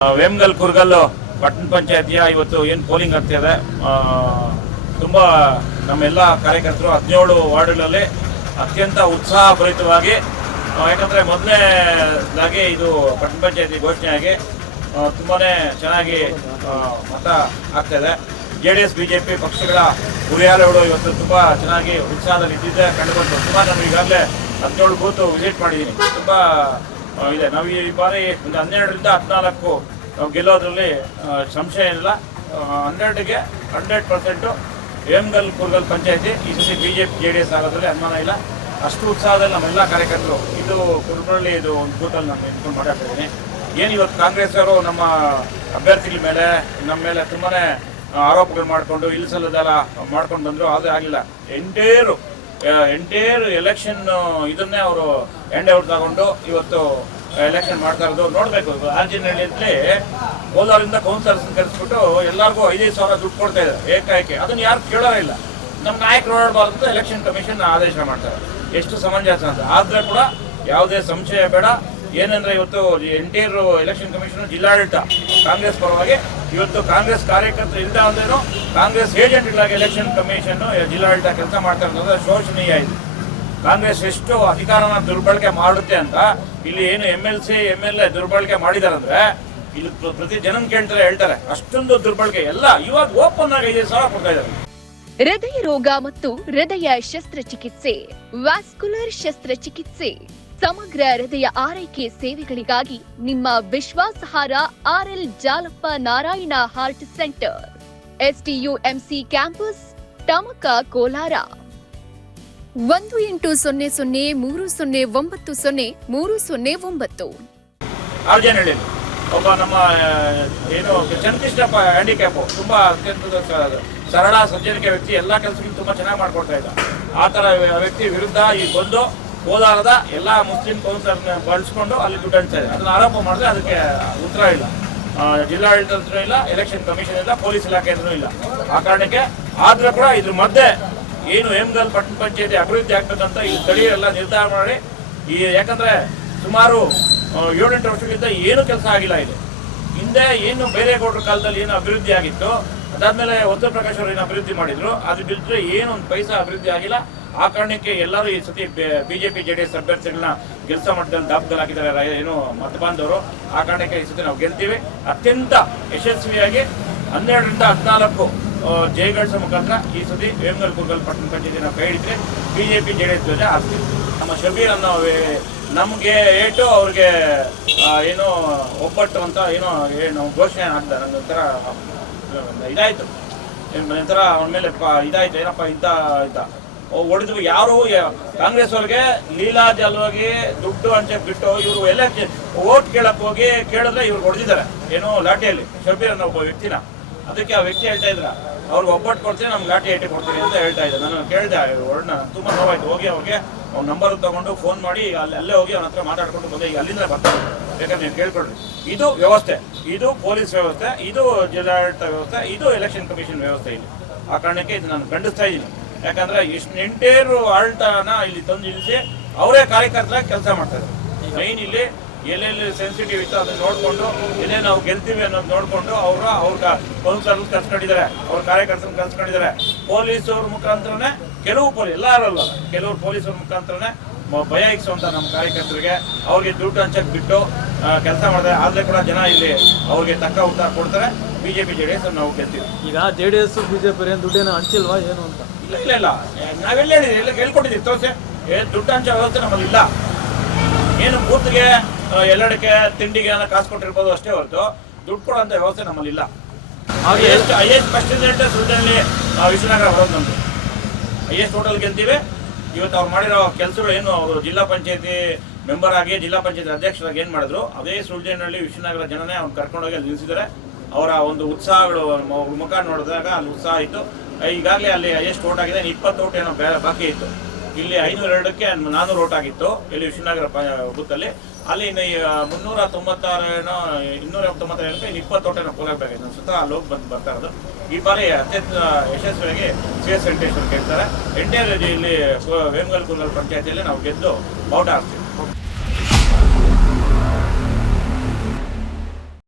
ವೇಮಗಲ್ ಕುರ್ಗಲ್ಲು ಪಟ್ಟಣ ಪಂಚಾಯತಿಯ ಇವತ್ತು ಏನು ಪೋಲಿಂಗ್ ಆಗ್ತಾ ಇದೆ ಆ, ತುಂಬಾ ನಮ್ಮೆಲ್ಲ ಕಾರ್ಯಕರ್ತರು ಹದಿನೇಳು ವಾರ್ಡ್ಗಳಲ್ಲಿ ಅತ್ಯಂತ ಉತ್ಸಾಹಭರಿತವಾಗಿ ಯಾಕಂದರೆ ಮೊದಲನೇದಾಗಿ ಇದು ಪಟ್ಟಣ ಪಂಚಾಯತಿ ಘೋಷಣೆಯಾಗಿ ತುಂಬಾ ಚೆನ್ನಾಗಿ ಮತ ಆಗ್ತಾಯಿದೆ ಜೆ ಡಿ ಎಸ್ ಬಿಜೆಪಿ ಪಕ್ಷಗಳ ಗುರಿಯಾರಗಳು ಇವತ್ತು ತುಂಬಾ ಚೆನ್ನಾಗಿ ಉತ್ಸಾಹದಲ್ಲಿ ಇದ್ದಿದ್ದೆ ಕಂಡುಬಂತು ತುಂಬಾ ನಾನು ಈಗಾಗಲೇ ಹದಿನೇಳು ಬೂತ್ ವಿಸಿಟ್ ಮಾಡಿದ್ದೀನಿ. ತುಂಬಾ ಇದೆ. ನಾವು ಈ ಬಾರಿ ಒಂದು ಹನ್ನೆರಡರಿಂದ ಹದಿನಾಲ್ಕು ನಾವು ಗೆಲ್ಲೋದ್ರಲ್ಲಿ ಸಂಶಯ ಇಲ್ಲ. ಹನ್ನೆರಡಿಗೆ ಹಂಡ್ರೆಡ್ ಪರ್ಸೆಂಟು ಹೇಮಗಲ್ ಕುರ್ಗಲ್ ಪಂಚಾಯತಿ, ಈ ಸತಿ B J P J D S ಆಗೋದ್ರಲ್ಲಿ ಅನುಮಾನ ಇಲ್ಲ. ಅಷ್ಟು ಉತ್ಸಾಹದಲ್ಲಿ ನಮ್ಮೆಲ್ಲ ಕಾರ್ಯಕರ್ತರು, ಇದು ಕುರುಬಳ್ಳಿ ಇದು ಒಂದು ಬೂತಲ್ಲಿ ನಾನು ನಿಂತ್ಕೊಂಡು ಮಾತಾಡ್ತಿದ್ದೀನಿ ಏನು ಇವತ್ತು ಕಾಂಗ್ರೆಸ್ ಅವರು ನಮ್ಮ ಅಭ್ಯರ್ಥಿಗಳ ಮೇಲೆ, ನಮ್ಮ ಮೇಲೆ ತುಂಬಾ ಆರೋಪಗಳು ಮಾಡಿಕೊಂಡು, ಇಲ್ಸಲ್ಲದೆಲ್ಲ ಮಾಡ್ಕೊಂಡು ಬಂದರು, ಆದರೆ ಆಗಲಿಲ್ಲ. ಎಂಟೇರು ಎಂಟೈರ್ ಎಲೆಕ್ಷನ್ ಇದನ್ನೇ ಅವರು ಎಂಡ್ ಔಟ್ ತಗೊಂಡು ಇವತ್ತು ಎಲೆಕ್ಷನ್ ಮಾಡ್ತಾ ಇರೋದು. ನೋಡ್ಬೇಕು ಆಂಜನೇಯಲ್ಲಿ ಕೋಲಾರಿಂದ ಕೌನ್ಸಿಲರ್ಸ್ ಕರೆಸ್ಬಿಟ್ಟು ಎಲ್ಲರಿಗೂ ಐದೈದು ಸಾವಿರ ದುಡ್ಡು ಕೊಡ್ತಾ ಇದ್ದಾರೆ, ಏಕಾಏಕಿ. ಅದನ್ನ ಯಾರು ಕೇಳೋ ಇಲ್ಲ. ನಮ್ಮ ನಾಯಕರು ಓಡಾಡಬಾರ್ದು ಅಂತ ಎಲೆಕ್ಷನ್ ಕಮಿಷನ್ ಆದೇಶ ಮಾಡ್ತಾರೆ. ಎಷ್ಟು ಸಮಂಜಸ ಅಂತ. ಆದ್ರೆ ಕೂಡ ಯಾವುದೇ ಸಂಶಯ ಬೇಡ. ಏನಂದ್ರೆ ಇವತ್ತು ಎಂಟೈರ್ ಎಲೆಕ್ಷನ್ ಕಮಿಷನ್ ಜಿಲ್ಲಾಡಳಿತ. ಕಾಂಗ್ರೆಸ್ ಪರವಾಗಿ. ಇವತ್ತು ಕಾಂಗ್ರೆಸ್ ಕಾರ್ಯಕರ್ತರು ಇಲ್ದ ಅಂದ್ರೂ ಕಾಂಗ್ರೆಸ್ ಏಜೆಂಟ್ಗಳಾಗಿ ಎಲೆಕ್ಷನ್ ಕಮಿಷನ್ ಜಿಲ್ಲಾಡಳಿತ ಕೆಲಸ ಮಾಡ್ತಾ ಇರೋದು ಶೋಚನೀಯ ಇದೆ. ಕಾಂಗ್ರೆಸ್ ಎಷ್ಟು ಅಧಿಕಾರನ ದುರ್ಬಳಕೆ ಮಾಡುತ್ತೆ ಅಂತ ಇಲ್ಲಿ ಏನು M L C M L A ದುರ್ಬಳಕೆ ಮಾಡಿದಾರಂದ್ರೆ ಇಲ್ಲಿ ಪ್ರತಿ ಜನನ್ ಕೇಳ್ತಾರೆ, ಹೇಳ್ತಾರೆ. ಅಷ್ಟೊಂದು ದುರ್ಬಳಕೆ ಎಲ್ಲ ಇವಾಗ ಓಪನ್ ಆಗಿ ಐದು ಸಾವಿರ ಕೊಡ್ತಾ ಇದ್ದಾರೆ. ಹೃದಯ ರೋಗ ಮತ್ತು ಹೃದಯ ಶಸ್ತ್ರಚಿಕಿತ್ಸೆ ವ್ಯಾಸ್ಕುಲರ್ ಶಸ್ತ್ರಚಿಕಿತ್ಸೆ. ಸಮಗ್ರ ಹೃದಯ ಆರೈಕೆ ಸೇವೆಗಳಿಗಾಗಿ ನಿಮ್ಮ ವಿಶ್ವಾಸಾರ್ಹ RL Jalappa Narayana heart centre. STUMC campus Tamaka Kolar. ಒಂದು ಎಂಟು ಸೊನ್ನೆ ಸೊನ್ನೆ ಮೂರು ಸೊನ್ನೆ ಒಂಬತ್ತು ಸೊನ್ನೆ ಮೂರು ಸೊನ್ನೆ ಒಂಬತ್ತು. ಆರ್ಜನಹಳ್ಳಿ ಒಬ್ಬ ನಮ್ಮ ಏನು ಚಂದ್ರಕೃಷ್ಣಪ್ಪ ಹ್ಯಾಂಡಿಕ್ಯಾಪು ತುಂಬಾ ಅತ್ಯಂತ ಸರಳ, ಸಜ್ಜನಿಕೆ ವ್ಯಕ್ತಿ, ಎಲ್ಲ ಕೆಲಸಗಳು ತುಂಬಾ ಚೆನ್ನಾಗಿ ಮಾಡ್ಕೊಡ್ತಾ ಇದ್ದ. ಆ ಥರ ವ್ಯಕ್ತಿ ವಿರುದ್ಧ ಈ ಬಂದು ಕೋಲಾರದ ಎಲ್ಲ ಮುಸ್ಲಿಂ ಕೌನ್ಸಿಲರ್ನ ಬಳಸ್ಕೊಂಡು ಅಲ್ಲಿ ದುಡ್ಡು ಹಂಚ್ತಾ ಇದ್ದಾರೆ. ಅದನ್ನ ಆರೋಪ ಮಾಡಿದ್ರೆ ಅದಕ್ಕೆ ಉತ್ತರ ಇಲ್ಲ. ಜಿಲ್ಲಾಡಳಿತ ಇಲ್ಲ ಎಲೆಕ್ಷನ್ ಕಮಿಷನ್ ಇಲ್ಲ ಪೊಲೀಸ್ ಇಲಾಖೆ ಇಲ್ಲ. ಆ ಕಾರಣಕ್ಕೆ ಆದ್ರೂ ಕೂಡ ಇದ್ರ ಮಧ್ಯೆ ಏನು ಹೇಮಗಲ್ ಪಟ್ಟಣ ಪಂಚಾಯತಿ ಅಭಿವೃದ್ಧಿ ಆಗ್ಬೇಕಂತ ಈ ಸ್ಥಳೀಯರೆಲ್ಲ ನಿರ್ಧಾರ ಮಾಡಿ ಈ ಯಾಕಂದ್ರೆ ಸುಮಾರು ಏಳೆಂಟು ವರ್ಷಗಳಿಂದ ಏನು ಕೆಲಸ ಆಗಿಲ್ಲ ಇದು. ಹಿಂದೆ ಏನು ಬೇರೆ ಗೌಡ್ರ ಕಾಲದಲ್ಲಿ ಏನು ಅಭಿವೃದ್ಧಿ ಆಗಿತ್ತು, ಅದಾದ್ಮೇಲೆ ಉತ್ತರ ಪ್ರಕಾಶ್ ಅವರು ಏನು ಅಭಿವೃದ್ಧಿ ಮಾಡಿದ್ರು, ಅದು ಬಿಟ್ಟರೆ ಏನು ಒಂದು ಪೈಸಾ ಅಭಿವೃದ್ಧಿ ಆಗಿಲ್ಲ. ಆ ಕಾರಣಕ್ಕೆ ಎಲ್ಲರೂ ಈ ಸತಿ ಬಿಜೆಪಿ ಜೆ ಡಿ ಎಸ್ ಅಭ್ಯರ್ಥಿಗಳನ್ನ ಕೆಲಸ ಮಟ್ಟದಲ್ಲಿ ದಾಪದಲ್ಲಿ ಹಾಕಿದ್ದಾರೆ ರ- ಏನು ಮತ ಬಾಂಧವರು ಆ ಕಾರಣಕ್ಕೆ ಈ ಸತಿ ನಾವು ಗೆಲ್ತೀವಿ. ಅತ್ಯಂತ ಯಶಸ್ವಿಯಾಗಿ ಹನ್ನೆರಡರಿಂದ ಹದಿನಾಲ್ಕು ಜಯಗಳಿಸೋ ಮುಖಾಂತರ ಈ ಸತಿ ವೇಮಗಲ್ ಕುರ್ಗಲ್ ಪಟ್ಟಣ ಪಂಚಾಯತಿ ನಾವು ಕೈ ಹಿಡಿದ್ರೆ ಬಿಜೆಪಿ ಜೆ ಡಿ ಎಸ್ ಧ್ವಜ ಹಾಕ್ತೀವಿ ನಮ್ಮ ಶಬೀರ್ ಅನ್ನೋ ನಮ್ಗೆ ಏಟು ಅವ್ರಿಗೆ ಏನು ಒಬ್ಬಟ್ಟು ಅಂತ ಏನೋ, ಏನು ಘೋಷಣೆ ಆಗ್ದ ನಂತರ ಇದಾಯ್ತು. ಒಂಥರ ಅವನ ಮೇಲೆ ಇದಾಯ್ತು. ಏನಪ್ಪ ಇಂಥ ಇದ್ದ. ಹೊಡೆದು ಯಾರು ಕಾಂಗ್ರೆಸ್ ಅವ್ರಿಗೆ ಹೋಗಿ ದುಡ್ಡು ಅಂಚೆ ಬಿಟ್ಟು ಇವರು ಎಲ್ಲ ಓಟ್ ಕೇಳಕ್ ಹೋಗಿ ಕೇಳಿದ್ರೆ ಇವ್ರು ಹೊಡೆದಿದ್ದಾರೆ. ಏನೋ ಲಾಠಿಯಲ್ಲಿ ಶಬೀರ್ ಅನ್ನೋ ಒಬ್ಬ ವ್ಯಕ್ತಿನ. ಅದಕ್ಕೆ ಆ ವ್ಯಕ್ತಿ ಹೇಳ್ತಾ ಇದ್ರ, ಅವ್ರಿಗೆ ಒಬ್ಬಟ್ಟು ಕೊಡ್ತೀನಿ, ನಮ್ಗೆ ಲಾಠಿ ಏಟಿ ಕೊಡ್ತೀನಿ ಅಂತ ಹೇಳ್ತಾ ಇದ್ದೆ. ನಾನು ಕೇಳಿದೆ ಹೊರಡ್ನ ತುಂಬಾ ನೋವಾಯ್ತು. ಹೋಗಿ ಅವ್ರಿಗೆ ಅವ್ನ ನಂಬರ್ ತಗೊಂಡು ಫೋನ್ ಮಾಡಿ, ಅಲ್ಲಿ, ಅಲ್ಲೇ ಹೋಗಿ ಅವನ ಹತ್ರ ಮಾತಾಡ್ಕೊಂಡು ಬಂದೆ. ಈಗ ಅಲ್ಲಿಂದ ಬರ್ತಾರೆ ಯಾಕಂದ್ರೆ ನೀವು ಕೇಳ್ಕೊಳ್ರಿ. ಇದು ವ್ಯವಸ್ಥೆ. ಇದು ಪೊಲೀಸ್ ವ್ಯವಸ್ಥೆ. ಇದು ಜಿಲ್ಲಾಡಳಿತ ವ್ಯವಸ್ಥೆ. ಇದು ಎಲೆಕ್ಷನ್ ಕಮಿಷನ್ ವ್ಯವಸ್ಥೆ ಇಲ್ಲಿ. ಆ ಕಾರಣಕ್ಕೆ ಇದು ನಾನು ಖಂಡಿಸ್ತಾ ಇದ್ದೀನಿ. ಯಾಕಂದ್ರೆ ಇಷ್ಟು ಎಂಟೇರು ಆಳ್ತಾನ ಇಲ್ಲಿ ತಂದು ನಿಲ್ಲಿಸಿ ಅವರೇ ಕಾರ್ಯಕರ್ತರ ಕೆಲಸ ಮಾಡ್ತಾರೆ. ಮೈನ್ ಇಲ್ಲಿ ಎಲ್ಲೆಲ್ಲಿ ಸೆನ್ಸಿಟಿವ್ ಇತ್ತು ಅದನ್ನ ನೋಡ್ಕೊಂಡು ಎಲ್ಲೇ ನಾವು ಗೆಲ್ತೀವಿ ಅನ್ನೋದು ನೋಡ್ಕೊಂಡು ಅವರು ಅವ್ರ ಕೌನ್ಸಲ್ ಕರ್ಸ್ಕೊಂಡಿದ್ದಾರೆ, ಅವ್ರ ಕಾರ್ಯಕರ್ತರನ್ನ ಕರ್ಸ್ಕೊಂಡಿದ್ದಾರೆ. ಪೊಲೀಸವ್ರ ಮುಖಾಂತರನೇ ಕೆಲವು ಪೊಲೀಸ್ ಎಲ್ಲರಲ್ಲ ಕೆಲವರು ಪೊಲೀಸರ ಮುಖಾಂತರನೇ ಭಯ ಇಕ್ಸುವಂತ ನಮ್ಮ ಕಾರ್ಯಕರ್ತರಿಗೆ ಅವ್ರಿಗೆ ದುಡ್ಡು ಹಂಚಕ್ ಬಿಟ್ಟು ಕೆಲಸ ಮಾಡ್ತಾರೆ. ಆದ್ರೆ ಕೂಡ ಜನ ಇಲ್ಲಿ ಅವ್ರಿಗೆ ತಕ್ಕ ಉತ್ತರ ಕೊಡ್ತಾರೆ. ಬಿಜೆಪಿ ಜೆ ಡಿ ಎಸ್ ನಾವು ಗೆಲ್ತೀವಿ ಈಗ ಜೆ ಡಿ ಎಸ್ ಬಿಜೆಪಿ ಏನು ದುಡ್ಡೇನು ಹಂಚಿಲ್ವಾ ಏನು ಅಂತ? ಇಲ್ಲ ಇಲ್ಲ ಇಲ್ಲ. ನಾವೆಲ್ಲ ಹೇಳಿದ್ವಿ ಎಲ್ಲ ಹೇಳ್ಕೊಟ್ಟಿದ್ದೀವಿ ತೋರ್ಸೆ. ಏ ದುಡ್ಡು ಹಂಚೋ ವ್ಯವಸ್ಥೆ ನಮ್ಮಲ್ಲಿ ಇಲ್ಲ. ಏನು ಬೂತ್ಗೆ ಎಲ್ಲಡಕ್ಕೆ ತಿಂಡಿಗೆ ಏನೋ ಕಾಸು ಕೊಟ್ಟಿರ್ಬೋದು ಅಷ್ಟೇ ಹೊರತು ದುಡ್ಡು ಕೊಡೋಂಥ ವ್ಯವಸ್ಥೆ ನಮ್ಮಲ್ಲಿ ಇಲ್ಲ. ಹಾಗೆ? ಹೈಯೆಸ್ಟ್ ಎಸ್ ಫಸ್ಟ್ ರಿಸಲ್ಟ್ ನಾವು ವಿಶ್ವನಗರ ಬರೋದು ನಮ್ಮದು ಹೈಯೆಸ್ಟ್ ಟೋಟಲ್ ಗೆಲ್ತೀವಿ ಇವತ್ತು ಅವ್ರು ಮಾಡಿರೋ ಕೆಲಸಗಳು ಏನು ಅವರು ಜಿಲ್ಲಾ ಪಂಚಾಯತಿ ಮೆಂಬರ್ ಆಗಿ ಜಿಲ್ಲಾ ಪಂಚಾಯತಿ ಅಧ್ಯಕ್ಷರಾಗಿ ಏನು ಮಾಡಿದ್ರು ಅದೇ ಸುಳ್ಳಿನಲ್ಲಿ ವಿಶ್ವನಗರ ಜನನೇ ಅವ್ನು ಕರ್ಕೊಂಡೋಗಿ ಅಲ್ಲಿ ನಿಲ್ಲಿಸಿದ್ದಾರೆ. ಅವರ ಒಂದು ಉತ್ಸಾಹಗಳು ಮುಖ ನೋಡಿದಾಗ ಅಲ್ಲಿ ಉತ್ಸಾಹ ಇತ್ತು. ಈಗಾಗಲೇ ಅಲ್ಲಿ ಹೈಯೆಸ್ಟ್ ಓಟ್ ಆಗಿದೆ. ಇಪ್ಪತ್ತು ಓಟ್ ಏನೋ ಬಾಕಿ ಇತ್ತು. ಇಲ್ಲಿ ಐನೂರ ಎರಡಕ್ಕೆ ನಾನ್ನೂರು ಓಟ್ ಆಗಿತ್ತು. ಇಲ್ಲಿ ವಿಶ್ವನಗರ ಬೂತಲ್ಲಿ ಅಲ್ಲಿ. ಮುನ್ನೂರ ತೊಂಬತ್ತಾರು ಏನೋ, ಇನ್ನೂರ ತೊಂಬತ್ತೇಳಕ್ಕೆ ಇನ್ನು ಇಪ್ಪತ್ತು ಓಟ್ ಏನೋ ಪೋಲಾಗಬೇಕು ನಾನು ಸುತ್ತ ಅಲ್ಲಿ ಹೋಗಿ ಬಂದು ಬರ್ತಾ ಇರೋದು. ಈ ಬಾರಿ ಅತ್ಯಂತ ಯಶಸ್ವಿಯಾಗಿ ಸಿ ಎಸ್ ವೆಂಕಟೇಶ್ವರ್ ಕೇಳ್ತಾರೆ ಎಂಟೇ ಇಲ್ಲಿ ವೇಮಗಲ್ ಕುಂದಲ್ ಪಂಚಾಯತಿಯಲ್ಲಿ ನಾವು ಗೆದ್ದು ಔಟ್ ಹಾಕ್ತೀವಿ